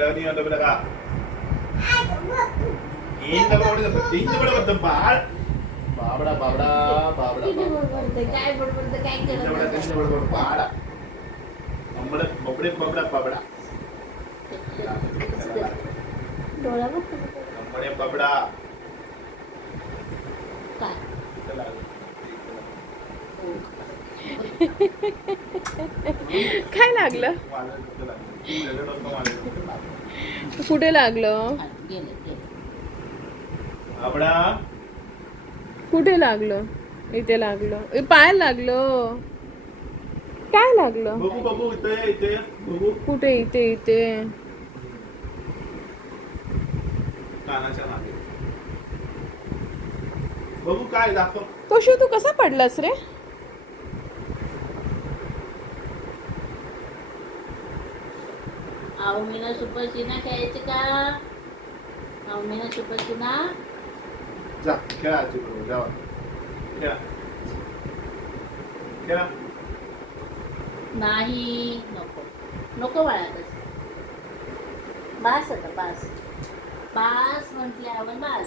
แล้วนี่เราไปแล้วก็อินเราไปแล้วอินเราไปแล้วबाळ बाबडा बाबडा बाबडा काय बडबड काय करत बाळा बबडे बबडे बाबडा बाबडा डोळा बघ बबडे बाबडा काय काय लागलं कुठे लागलं बाबडा कुठे लागलं इथे लागलं पाय लागलं काय लागलं बघू बघू इथे इथे बघू कुठे इथे इथे कानाच्या मागे बघू काय दाखव कशी तू कसा पडलास रे आव मीना सुपर सीना खेळायचं का आव मीना सुपर सीना जा खेळा आजी बरोबर जावा खेळा खेळा नाही नको नको बाळा तसं बास आता बास बास म्हटल्यावर बास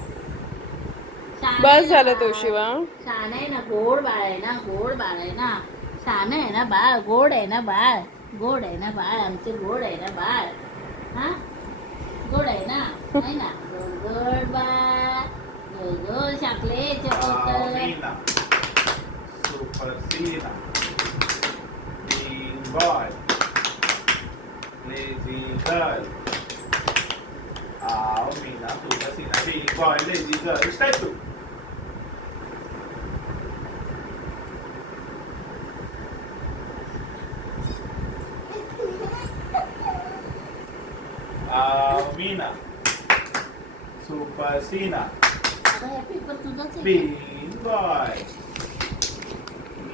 बस झालं तो शिवा छान आहे ना गोड बाळ आहे ना गोड बाळ आहे ना छान आहे ना बाळ गोड आहे ना बाळ गोड आहे ना बाळ आमचे गोड आहे ना बाळ हा गोड आहे ना आहे ना गोड गोड बाळ गोड गोड शाकले Alvina. Supercina. Bean boy. Lazy girl. Alvina. Supercina. Bean boy. Lazy girl. Statue. Alvina. Supercina. Paper तुझाच आहे Bean boy.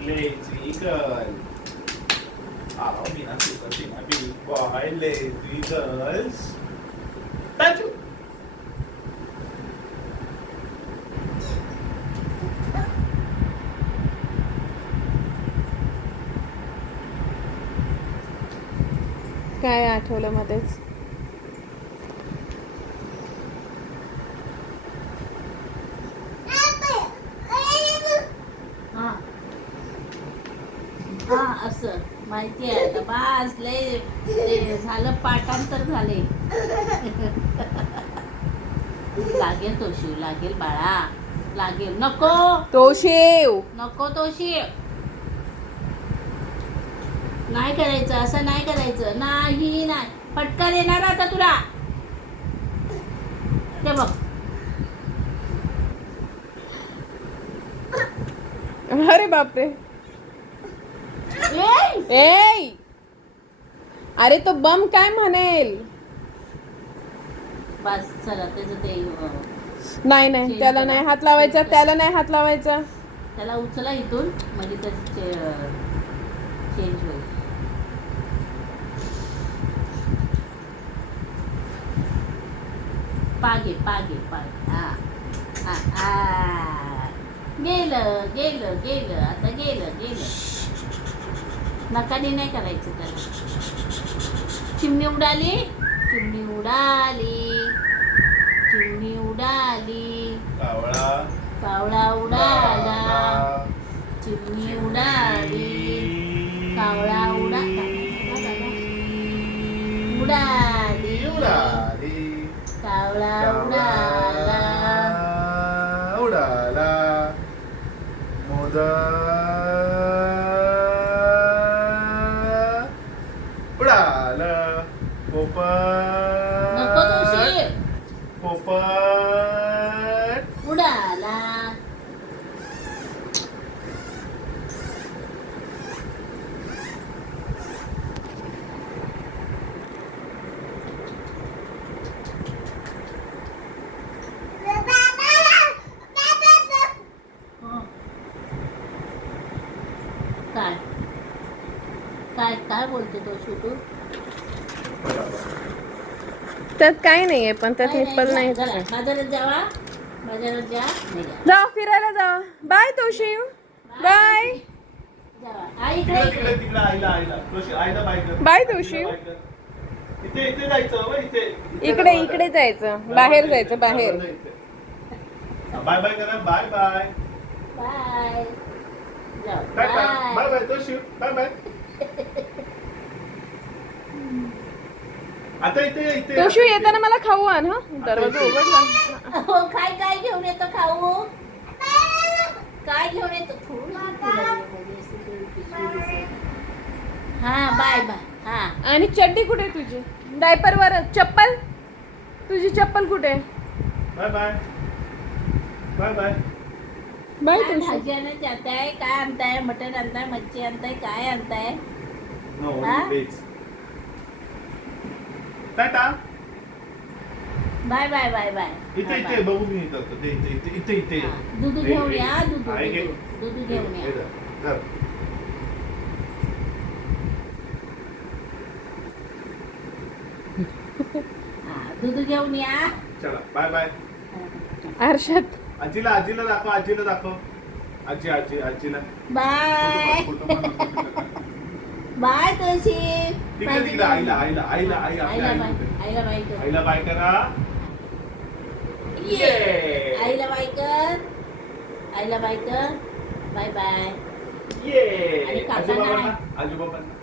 Lazy girl. Alvina. Supercina. Bean boy. Lazy girls. Statue. काय आठवलं मध्येच हा हा असं माहिती आहे आता बास लय ते झालं पाठांतर झाले लागेल तो शिव लागेल बाळा लागेल नको तो शेव नको तो शिव नाही करायचं असं नाही करायचं नाही नाही फटका देणार आता तुला ते बघ अरे बापरे ए! ए अरे तो बम काय म्हणेल बस चला त्याचं ते नाही नाही Change त्याला करा. नाही हात लावायचा Change करा. त्याला नाही हात लावायचा त्याला उचला इथून म्हणजे त्याचं चेंज होईल पागे पागे पागे हा हा हा गेलं गेलं गेलं आता गेलं गेलं नकाने नाही करायचं त्याला चिमणी उडाली चिमणी उडाली चिमणी उडाली कावळा कावळा उडाला चिमणी उडाली कावळा उडाली कावळा उडाला उडाला मोदा उडाला नको तुळशी पोपट उडाला काय काय काय बोलते तो शिटू त्यात काही नाहीये पण त्यात नाही, हिप्पल नाही चला, बाजारात जावा बाजारात जा नाही जा. जा फिरायला जा बाय तो शिव बाय जावा आई तिकडे इकडे तिकडे तिकडे आईला आईला तुळशी आईला बाय कर बाय तुळशी. आईला बाय कर. इथे इथे जायचं हवं इथे इकडे इकडे जायचं, बाहेर जायचं, बाहेर. बाय बाय करा. बाय बाय बाय जाऊ टाटा. बाय बाय बाय तो शिव. Bye bye. आता इथे इथे तोशू येताना मला खाऊ आण हा. दरवाजा उघडला. हो काय काय घेऊन येतो खाऊ काय घेऊन येतो हा बाय बाय हा आणि चड्डी कुठे आहे तुझी? डायपर वर चप्पल, तुझी चप्पल कुठे? Bye bye. Bye bye. Bye काय तोशू. भाजी आणायची आणताय काय आणताय मटण आणताय मच्छी आणताय काय आणताय नो हा? Please. Tata. Bye bye bye bye इथे इथे बघू मी करतो. ते इथे इथे इथे इथे दूध घेऊन या दूध आहे घे. दूध घेऊन हे या धर, धर. दूध घेऊन या चला बाय बाय. आरशात. आजीला आजीला दाखव. आजीला दाखव. आजी आजी आजीला बाय फोटो काढ, फोटो काढ. बाय तुळशी तिकडे तिकडे आईला आईला आईला आई आपल्या आईला आईला बाय कर आईला बाय करा. ये आईला बाय कर आईला बाय कर बाय बाय ये आणि काकांना आजोबाबांना आजोबाबांना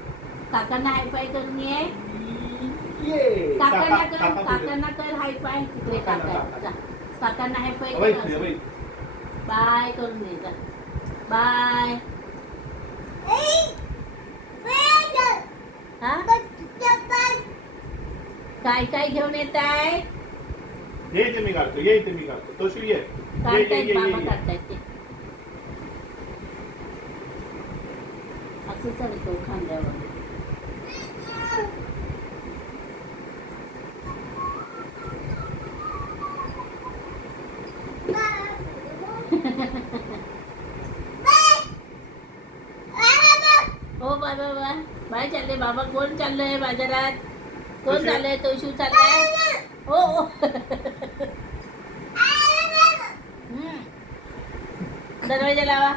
काकांना हाय फाय करून ये ये काकांना काका कर काका कुठे? काकांना कर हाय फाय तिकडे काका आहेत. जा. काकांना हाय फाय अबे, कर अबे. बाय करून दे जा बाय हा काय काय घेऊन येत आहे ये इथे मी काढतो. ये इथे मी काढतो. तोशी ये. ये काढतायत ये बाबा ये काढतायत ते असं चालतो खांद्यावर हो बाय बाय बाय बाय चालले बाबा कोण चाललंय बाजारात कोण तुझी- चाललंय तो शिव चाललाय हो हो हम्म. दरवाजा लावा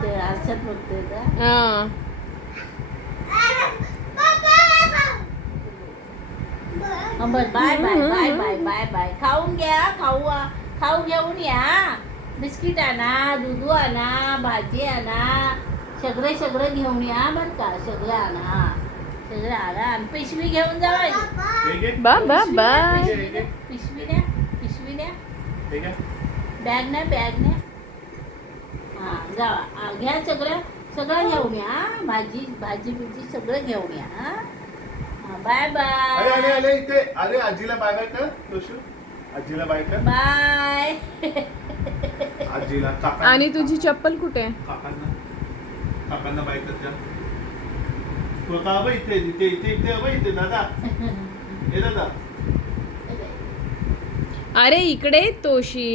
ते आरशात बघतोय का हा. बस bye bye bye bye bye bye खाऊन घ्या खाऊ घेऊन या बिस्किट आणा दूध आणा भाजी आणा सगळं घेऊन या बर का सगळं आणा आणि पिशवी घेऊन जावा हे घे. बा बा बा. पिशवी द्या हे घे. बॅग नाही हा जावा घ्या सगळं घेऊन या भाजी बिजी सगळं घेऊन या हा बाय अरे बाय अरे अरे इथे अरे आजीला बाय बाय कर. तोशू आजीला बाय कर. बाय आजीला काका आणि तुझी चप्पल कुठे आहे? काकांना बाय कर जा. तो का अबे इथे इथे इथे इथे अबे इथे दादा. हे दादा. अरे इकडे तोशी.